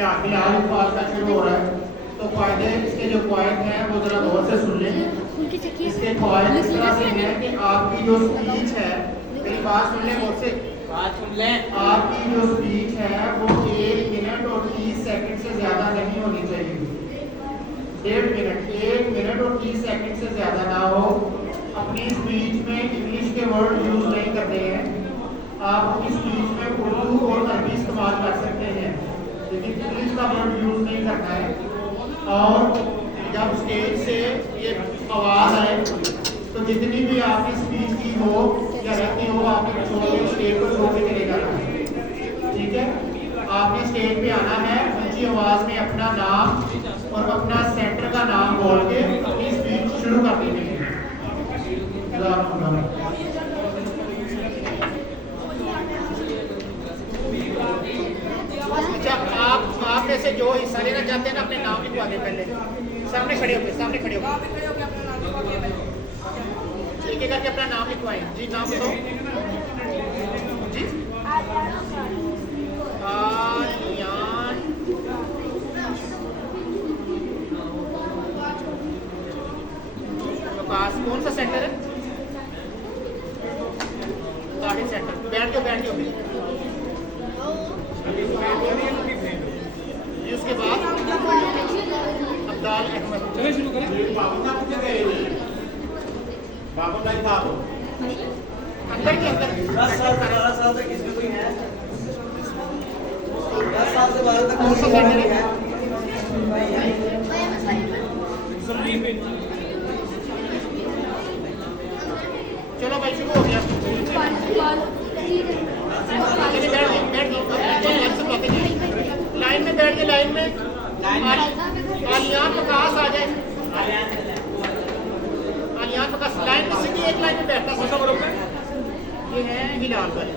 خلال الفاظ کا شروع ہو رہا ہے تو قاعدے اس کے جو قواعد ہیں وہ ذرا غور سے سن لیں. اس کے قواعد اس طرح سے ہیں کہ آپ کی جو اسپیچ ہے, میری بات سن لیں غور سے, آپ کی جو اسپیچ ہے وہ 1 منٹ اور 30 سیکنڈ سے زیادہ نہیں ہونی چاہیے. 1 منٹ اور 30 سیکنڈ سے زیادہ نہ ہو. اپنی اسپیچ میں انگلش کے ورڈ یوز نہیں کرتے ہیں. آپ اپنی اسپیچ میں اردو اور عربی استعمال کر سکتے ہیں لیکن انگلش کا ورڈ یوز نہیں کرنا ہے. اور جب اسٹیج سے یہ آواز آئے تو جتنی بھی آپ کی اسپیچ کی ہو یا رہتی ہو آپ نے اسٹیج کو چھوڑ کے چلے جانا ہے. ٹھیک ہے, آپ نے اسٹیج پہ آنا ہے, اونچی آواز میں اپنا نام اور اپنا سینٹر کا نام بول کے اپنی اسپیچ شروع کر دینی ہے. اچھا, آپ میں سے جو حصہ لینا چاہتے ہیں نا اپنے نام لکھوا دیں. پہلے سامنے کھڑے ہو کے ایک ایک کر کے اپنا نام لکھوائیں. جی نام لکھو. جی آلیان وقاص. کون سا سینٹر ہے؟ Garden centre. بیٹھ جاؤ جی. اس کے بعد عبدال احمد. چلے شروع کریں. اندر کے اندر 10 سال سے 12 سال تک اس میں کوئی ہے؟ 10 سال سے 12 تک کون سا سینٹر ہے؟ چلو بھائی شروع ہو گیا. لائن میں بیٹھ کے لائن میں آلیان وقاص آ جائے. آلیان وقاص لائن میں سیدھی ایک لائن میں بیٹھتا ہے. یہ ہے ہلال والے.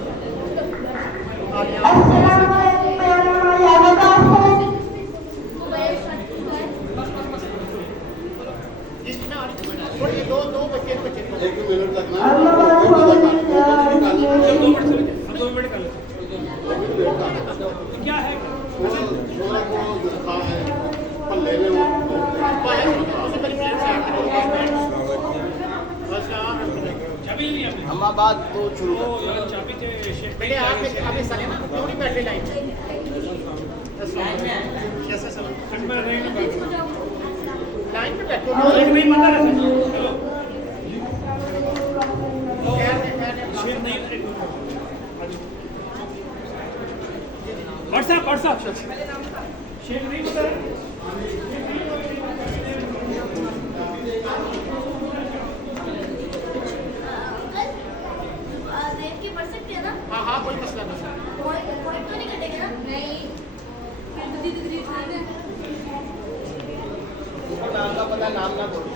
دو بچے کیا ہے ہم آباد تو شروع پہلے آپ سارے نا کیوں نہیں بیٹھے لائن لائن میں بیٹھو. واٹس ایپ شیئر نہیں ہوتا ہے. ہاں کوئی مسئلہ نہیں. نام کا پتا نام نہ بولو.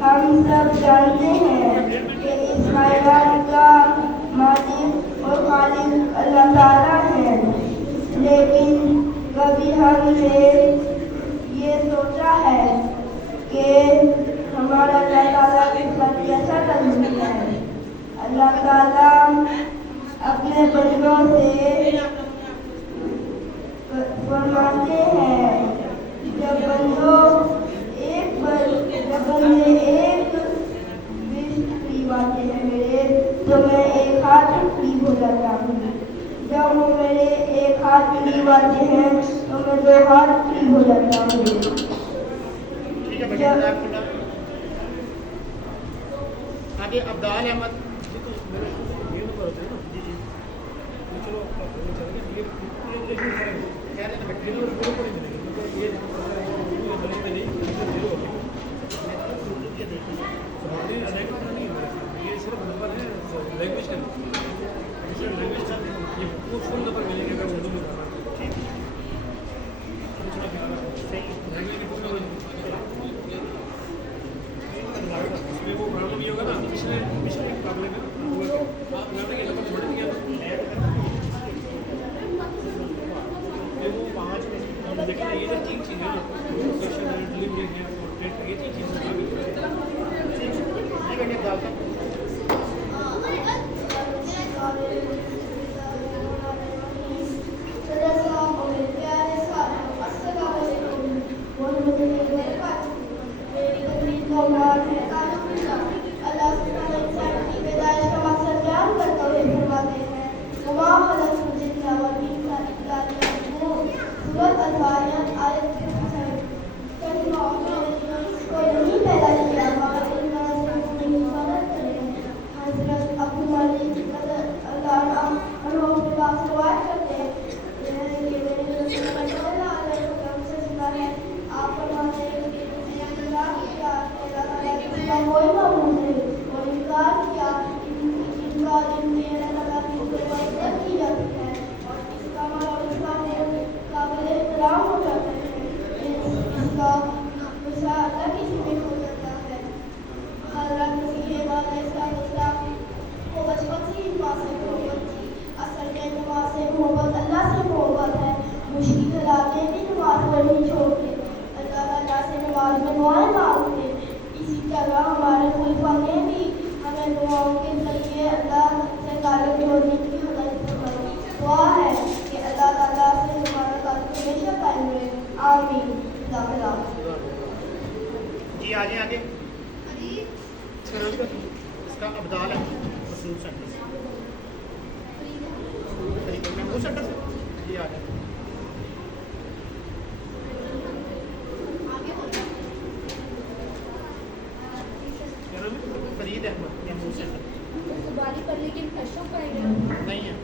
ہم سب جانتے ہیں کہ اس کائنات کا مالک اور خالق اللہ تعالیٰ ہے، لیکن کبھی ہم نے یہ سوچا ہے کہ ہمارا اللہ تعالیٰ کے ساتھ کیسا تعلق ہے؟ اللہ تعالیٰ اپنے بندوں سے फरमाते हैं, जब बंदे एक विश्व करीब आते हैं मेरे, तो मैं एक हाथ करीब हो जाता हूँ। जब वो मेरे एक हाथ करीब आते हैं तो मैं दो हाथ करीब हो जाता हूँ। आगे अब्दाल अहमद। लैंग्वेज का लैंग्वेज का ये फुल नंबर मिलेंगे अगर उर्दू में करना उसमें वो प्रॉब्लम ये होगा ना पिछले मुकाबले में आप यहाँ के नंबर छोड़ देंगे वो वहाँ देखना ये जो तीन चीज़ें ना सोशल डिलीवरी है और ये तीन चीज़ें जी आगे आगे इसका अब्दाल है मसूद सेंटर महमूद सेंटर से जी आगे फरीद अहमद महमूद सेंटर पर लेकिन अशोक का नहीं है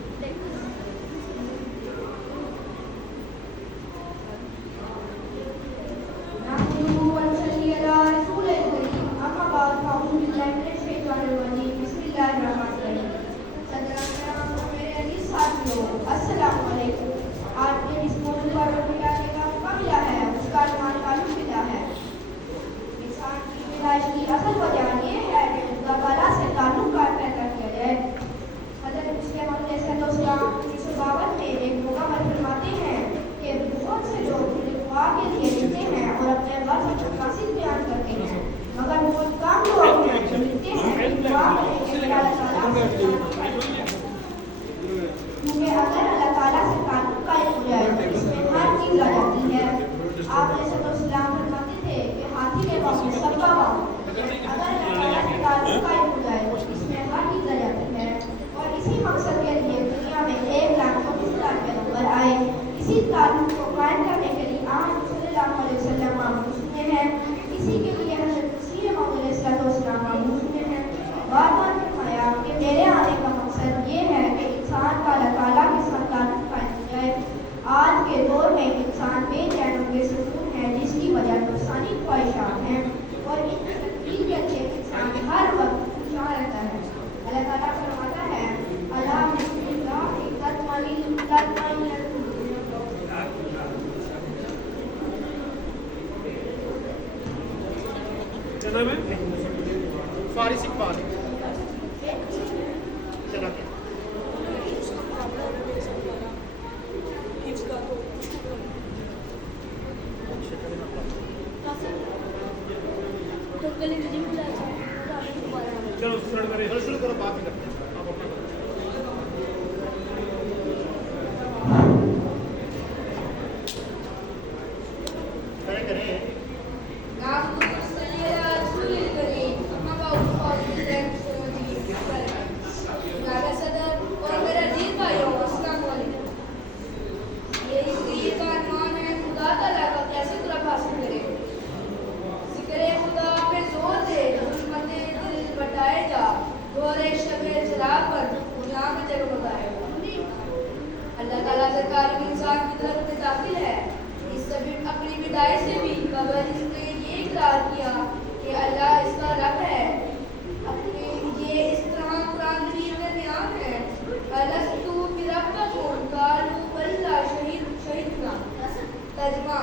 फारिस इकबाल चला गया चलो शुरू करो बात करते हैं आप अपना करो। यकीन का ईमान है खुदा ताला का कैसे तरफ हासिल करे जिक्र खुदा पे जोर दे जुल्मते दिल बटाए जा गोरे शबे चराग पर दुनिया में जगमगाएगा अल्लाह ताला सरकार में इंसान की तरफ में दाखिल है इस सभी अपनी विदाई से भी कब्र इसने ये इकरार किया कि अल्लाह इसका रब है अपने ये इस तरह कुरान शरीफ में बयान है अलस्तु बिरब्बिकुम कालू बल्ला शहीदना तर्जुमा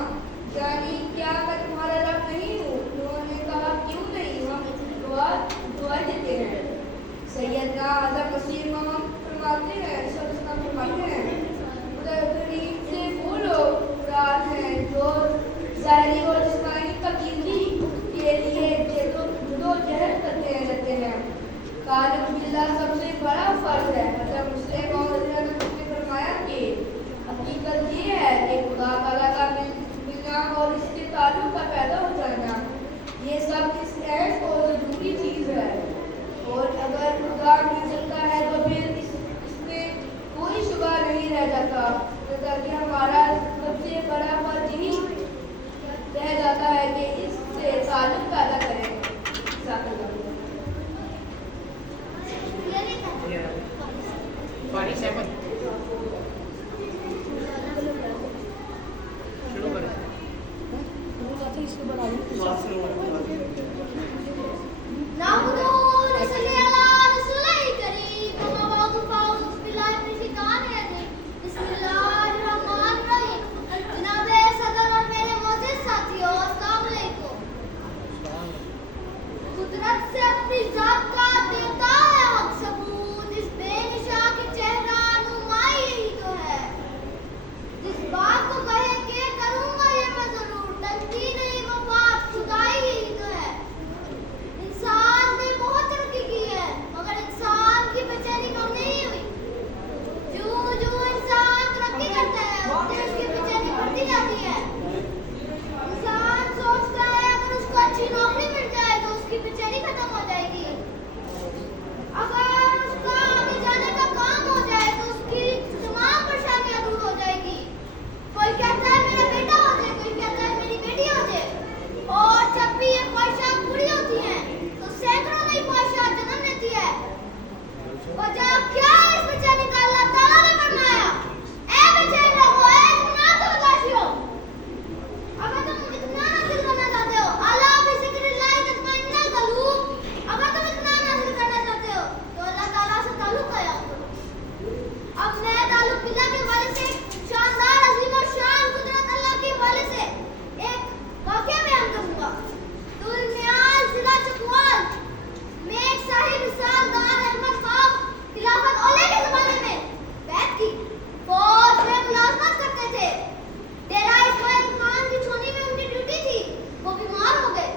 यानी क्या मैं तुम्हारा रब नहीं हूँ उन्होंने कहा क्यों नहीं हम दुआ देते हैं सैयदना आज़म मसीह इमाम फरमाते हैं सल्लल्लाहु फरमाते हैं खुदा करीम से वो लोग मुराद हैं जो ज़ाहिरी और जिस्मानी तब्दीली के लिए जद्दोजहद करते रहते हैं कालिम बिल्लाह सबसे बड़ा फर्ज है हज़रत मुस्लिम और हज़रत ने फरमाया कि हकीकत ये है कि खुदा ताला का मिलना और इसके ताल्लुक का पैदा हो जाना ये सब इस ऐश और ज़रूरी चीज़ है और अगर खुदा मिल सकता है तो फिर इसमें कोई शुबा नहीं रह जाता ताकि हमारा सबसे बड़ा फर्ज ही रह जाता है कि इससे ताल्लुक पैदा करें 47 शुरू करें नामुदो रसूल अल्लाह रसूल करीम व बाद फाउज बिल्लाह मिन शिकान है बिस्मिल्लाहिर्रहमानिर्रहीम जनाब सदर और मेरे मोअज़्ज़िज़ साथियों अस्सलाम वालेकुम कुदरत से अपनी जात का देता है हक सबूत इस बेनिशा के चेहरा नुमाई ही तो है जिस बात को कहे के करूंगा ये मैं जरूर टलती नहीं वो बात खुदाई ही तो है इंसान ने बहुत तरक्की की है मगर इंसान की बेचैनी कम नहीं हुई जो इंसान तरक्की करता है उतनी उसकी बेचैनी बढ़ती जाती है इंसान सोचता है अगर उसको अच्छी नौकरी मिल जाए तो उसकी बेचैनी खत्म हो जाएगी अगर उसका आगे जाने का काम हो जाए तो उसकी तमाम परेशानियां दूर हो जाएगी कोई कहता है मेरा बेटा हो जाए कोई कहता है मेरी बेटी हो जाए और जब भी ये ख्वाहिशात पूरी होती हैं तो सैकड़ों नई ख्वाहिशात जन्म लेती है वजह क्या है इस बेचैनी का अल्लाह ताला ने फरमाया ऐ बेचैन लोगों ऐ इत्मीनान को तलाशियो अगर तुम इत्मीनान हासिल करना चाहते हो अला बिज़िक्रिल्लाह तत्मइन्नुल क़ुलूब अगर तुम इत्मीनान हासिल करना चाहते हो तो अल्लाह ताला से ताल्लुक कायम करो अब मैं ताल्लुक बिल्लाह के हवाले से शानदार अजीम और शान कुदरत अल्लाह के हवाले से एक वाक़या बयान करूंगा दुलमियाल जिला चकवाल में एक साहिब सालदार अहमद खान खिलाफत औले के ज़माने में बैत की फौज में मुलाजमत करते थे डेरा इस्माइल खान की छोनी में उनकी ड्यूटी थी वो बीमार हो गए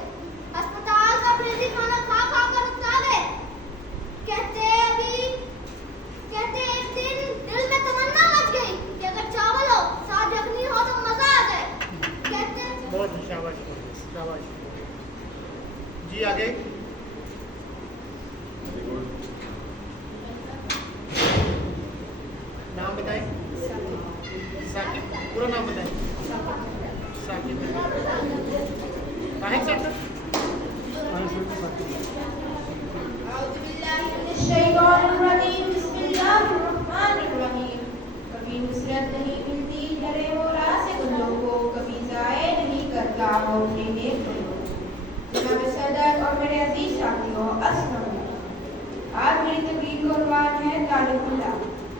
अस्पताल का फ्रेजी खाना खा कर उकता गए कहते एक दिन दिल में तमन्ना मच गई कि अगर चावल हो साथ यखनी हो तो मजा आ जाए कहते बहुत शाबाश शाबाश जी आगे नाम बताएं साकिब पूरा नाम बताएं साकिब काहे सेक्टर أعوذ بالله من الشيطان الرجيم بسم الله الرحمن الرحيم कभी नुसरत नहीं मिलती डरे वो राह से बंदों को कभी ज़ाये नहीं करता वो अपने नेक बंदों को जनाब सदर और मेरे अजीज साथियों अस्सलाम वालेकुम आज मेरी तकरीर का उन्वान है तालिबुल्लाह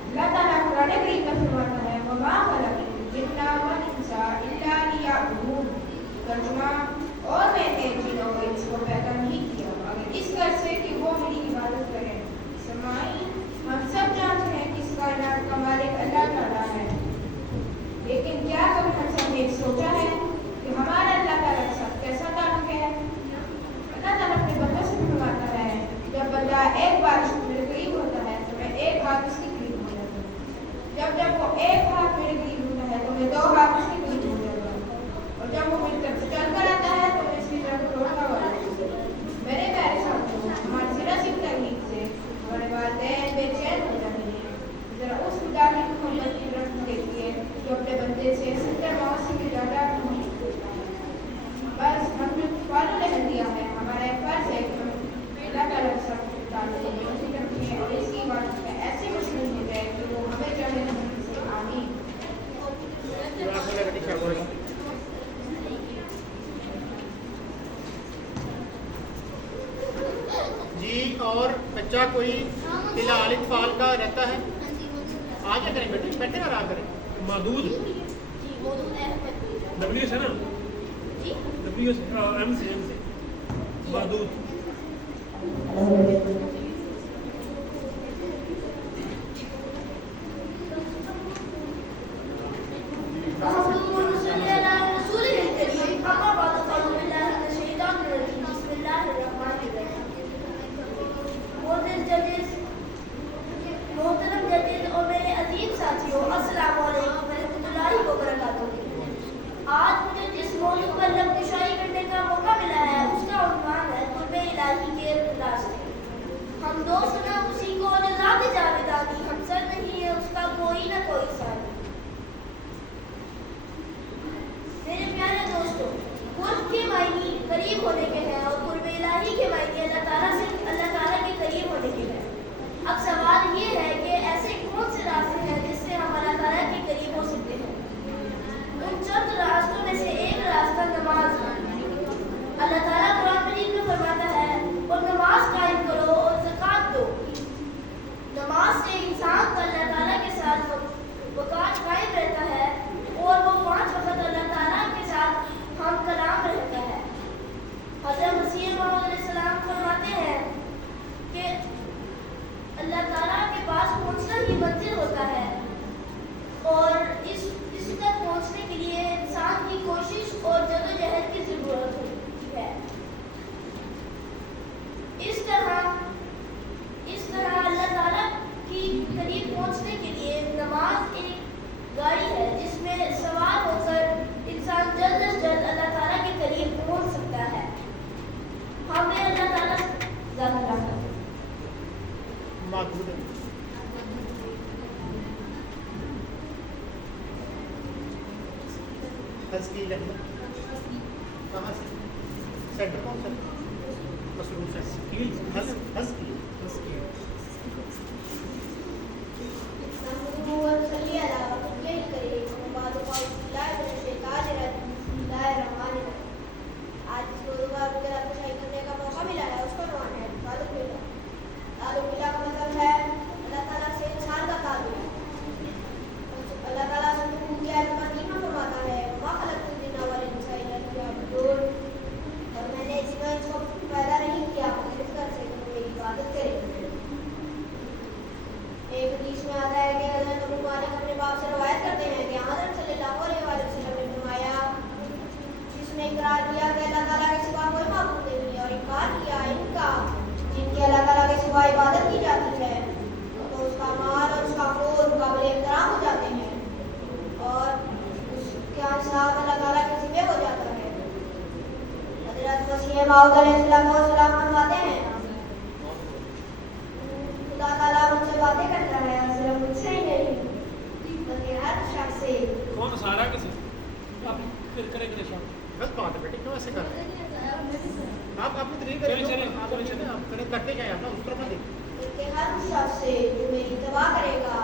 अल्लाह ताला कुरान करीम में फरमाता है वमा खलक़तुल जिन्ना वल इंसा इल्ला लियअबुदून तर्जुमा और मैंने जिन्नों को इंस को पैदा नहीं किया मगर इस कर से कि वो मेरी इबादत करें समाई हम सब जानते हैं कि इस कायनात का मालिक अल्लाह ताला है लेकिन क्या कभी हम सब ने सोचा है कि हमारा अल्लाह ताला के साथ कैसा ताल्लुक है अल्लाह ताला अपने बंदों से फरमाता है जब बंदा एक बार मेरे करीब होता है तो मैं एक हाथ उसके करीब हो जाता हूँ जब वो एक हाथ मेरे करीब होता है तो मैं दो हाथ उसके करीब हो जाता हूँ और जब वो मेरी तरफ चल कर आता है तो मैं इसकी तरफ दौड़ता हुआ मेरे प्यारे साथियों हमारी ज़रा सी तकलीफ से हमारे वालिदैन बेचैन हो जाते हैं जरा उस खुदा की मोहब्बत की तरफ देखिए जो अपने बंदे से 70 माह से भी ज़्यादा बस हमने फॉलो रह दिया है। हमारा एक फर्ज है कि हम अल्लाह ताला के साथ ताल्लुक़ रखें और इसकी बात में ऐसे मसले हो जाए कि वो हमें चाहे तो हमसे आमीन। जी, और बच्चा कोई हिलाल इत्फाल का रहता है? आगे करें बेटे, बैठे ना आराम करें। मदूद डब्ल्यू है ना डब्ल्यू एम से मदूद मोहतरम जजेस और मेरे अजीज साथियों, अस्सलाम वालेकुम रहमतुल्लाहि व बरकातुहू। आज मुझे जिस मौजू पर लफ्ज़शाई करने का मौका मिला है उसका उन्वान है कुर्बे इलाही के रास्ते। हम दोस्त ना उसी को जो ज़ात जावेदानी हमसर नहीं है उसका कोई ना कोई साथ। मेरे प्यारे दोस्तों, कुर्ब के मायने करीब होने के हैं और कुर्बे इलाही के मायने अल्लाह ताला के करीब होने के हैं। अब सवाल ये है कि ऐसे कौन से रास्ते हैं जिससे हम अल्लाह ताला के करीब हो सकते हैं। उन चंद रास्तों में से एक रास्ता नमाज है। अल्लाह ताला कुरान मजीद में फरमाता है, और नमाज कायम करो और ज़कात दो। नमाज से इंसान का अल्लाह ताला के साथ वक़ात कायम रहता है और वो 5 वक़्त अल्लाह ताला के साथ हम कलाम रहता है। हज़रत मसीह मौऊद अलैहिस्सलाम फरमाते हैं कि अल्लाह ताला के पास पहुंचना ही मंजिल होता है और इस तक पहुंचने के लिए इंसान की कोशिश और जद्दोजहद की ज़रूरत होती है। इस तरह अल्लाह ताला की करीब पहुंचने के लिए नमाज एक गाड़ी है जिसमें सवार होकर इंसान जल्द से जल्द अल्लाह ताला के करीब पहुंच सकता है। हमें अल्लाह ताला ज़्यादा कहाँ से? सेंटर कौन सा? मसरूफ सेंटर। आज जिसको मुझे लफ्ज़शाई करने का मौका मिला है उसका नाम है ताल्लुक़ मिला। ताल्लुक़ मिला का मतलब है अल्लाह ताला से इंसान का ताल्लुक़। अल्लाह ताला से की आयत करीमा फरमाता है, मा खलक़तुल जिन्ना वल इंसा इल्ला लियअबुदून, और मैंने जिन को पैदा नहीं किया मगर इस कर से मेरी इबादत करें। एक हदीस में आता है कि हज़रत अबू मालिक अपने बाप से रवायत करते हैं कि हज़रत सल्लल्लाहु अलैहि वसल्लम ने फरमाया, जिसने इकरार किया कि अल्लाह ताला के सिवा कोई माबूद नहीं है और इनकार किया इनका जिनकी अल्लाह ताला के सिवा इबादत की जाती है, तो उसका माल और उसका खून काबिल एहतराम हो जाते हैं और उसका हिसाब अल्लाह ताला के ज़िम्मे हो जाता है। हज़रत मसीह मौऊद अलैहिस्सलाम फरमाते हैं, खुदा ताला मुझसे बातें करता है सिर्फ मुझसे ही नहीं बल्कि हर शख्स से। कौन सारा किसी आप फिर करेंगे शॉट गलत बात है बेटे, क्यों ऐसे कर रहे हैं? आप अपनी तरीके चलिए आप करें करते क्या आप ना उस तरफ ना देखिए। कि हर शख्स से जो मेरी तबाह करेगा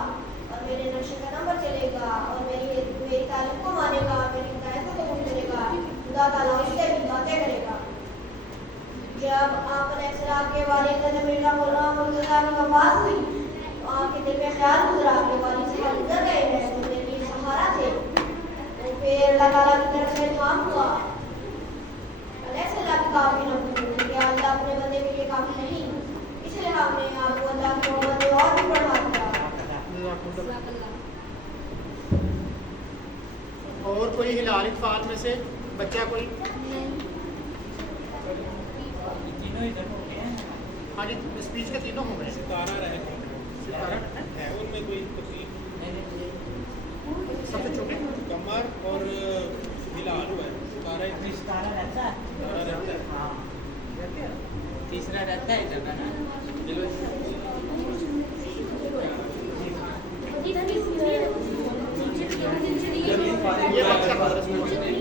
और मेरे नक्शे कदम पर चलेगा और मेरी तालीम को मानेगा, मेरी हिदायत को कबूल करेगा, खुदा ताला उससे भी बातें करेगा। जब आप अलैहिस्सलाम के वालिद हज़रत मिर्ज़ा गुलाम मुर्तज़ा की वफ़ात हुई तो आपके दिल में ख्याल गुजरा कि वालिद से गुजर गए हैं तो मेरे लिए सहारा थे। तो फिर अल्लाह ताला की तरफ से इल्हाम हुआ, अलैहिस्सलाम की काफ़ी न कि अल्लाह अपने बंदे के लिए काफ़ी नहीं, इसलिए हमने आपको अल्लाह की मोहब्बत और भी बढ़ा दिया। और कोई हिलाल इत्फाल में से बच्चा कोई? तीनों इधर होते हैं। हाँ जी, स्पीच के तीनों हो गए। सितारा रहते सितारा है उनमें कोई तकलीफ सबसे छोटे कमर और हिलाल हुआ है। सितारा रहता है। हाँ तीसरा रहता है इधर का ना। जल्दी वायरस में